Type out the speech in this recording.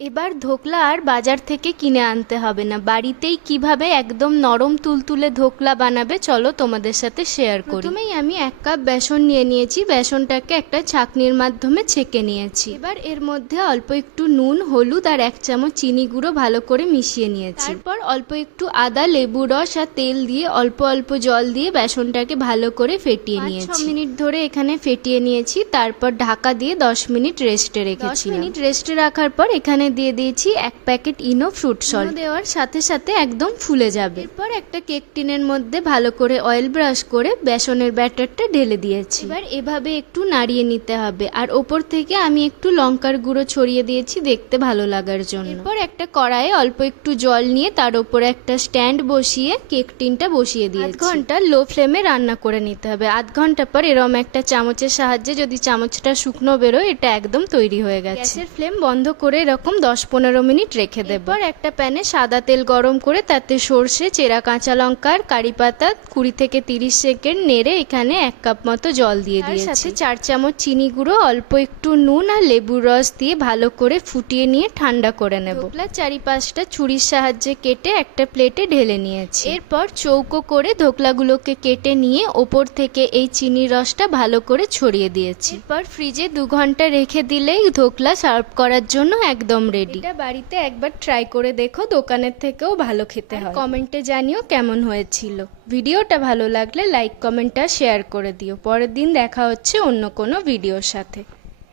এবার ধোকলা আর বাজার থেকে কিনে আনতে হবে না, বাড়িতেই কিভাবে একদম নরম তুলতুলে ধোকলা বানাবে চলো তোমাদের সাথে শেয়ার করি। প্রথমেই আমি 1 কাপ বেসন নিয়ে নিয়েছি, বেসনটাকে একটা ছাঁকনির মাধ্যমে ছেঁকে নিয়েছি। এবার এর মধ্যে অল্প একটু নুন, হলুদ আর 1 চামচ চিনি গুঁড়ো ভালো করে মিশিয়ে নিয়েছি। তারপর অল্প একটু আদা, লেবু রস আর তেল দিয়ে অল্প অল্প জল দিয়ে বেসনটাকে ভালো করে ফেটিয়ে নিয়েছি। 5-6 মিনিট ধরে এখানে ফেটিয়ে নিয়েছি, তারপর ঢাকা দিয়ে 10 মিনিট রেস্টে রেখেছি। 10 মিনিট রেস্টে রাখার পর এখানে দিয়ে দিয়েছি 1 প্যাকেট ইনো ফ্রুট সল্ট। দেওয়ার সাথে সাথে একদম ফুলে যাবে। এরপর একটা কেক টিনের মধ্যে ভালো করে অয়েল ব্রাশ করে বেসনের ব্যাটারটা ঢেলে দিয়েছি। এবার এভাবে একটু নাড়িয়ে নিতে হবে, আর ওপর থেকে আমি একটু লঙ্কার গুঁড়ো ছড়িয়ে দিয়েছি দেখতে ভালো লাগার জন্য। এরপর একটা কড়াইয়ে অল্প একটু জল নিয়ে তার উপরে একটা স্ট্যান্ড বসিয়ে কেক টিনটা বসিয়ে দিয়েছি। 1/2 ঘন্টা লো ফ্লেমে রান্না করে নিতে হবে। 1/2 ঘন্টা পর এরকম একটা চামচের সাহায্যে যদি চামচটা শুকনো বেরোয়, এটা একদম তৈরি হয়ে গেছে। গ্যাসের ফ্লেম বন্ধ করে এরকম 10-15 মিনিট রেখে দেব। এরপর একটা প্যানে সাদা তেল গরম করে তাতে সর্ষে, চেরা কাঁচা লঙ্কা আর কারি পাতা 20 থেকে 30 সেকেন্ড নেড়ে এখানে 1 কাপ মতো জল দিয়ে দিয়েছি। তার সাথে 4 চামচ চিনি গুঁড়ো, অল্প একটু নুন আর লেবুর রস দিয়ে ভালো করে ফুটিয়ে নিয়ে ঠান্ডা করে নেব। ধোকলার 4-5টা ছুরির সাহায্যে কেটে একটা প্লেটে ঢেলে নিয়েছি। এরপর চৌকো করে ধোকলাগুলোকে কেটে নিয়ে ওপর থেকে এই চিনির রসটা ভালো করে ছড়িয়ে দিয়েছি। এরপর ফ্রিজে 2 ঘন্টা রেখে দিলেই ধোকলা সার্ভ করার জন্য একদম রেডি। এটা বাড়িতে একবার ট্রাই করে দেখো, দোকানের থেকেও ভালো খেতে হয়। কমেন্টে জানিও কেমন হয়েছিল। ভিডিওটা ভালো লাগলে লাইক, কমেন্ট আর শেয়ার করে দিও। পরের দিন দেখা হচ্ছে অন্য কোনো ভিডিওর সাথে।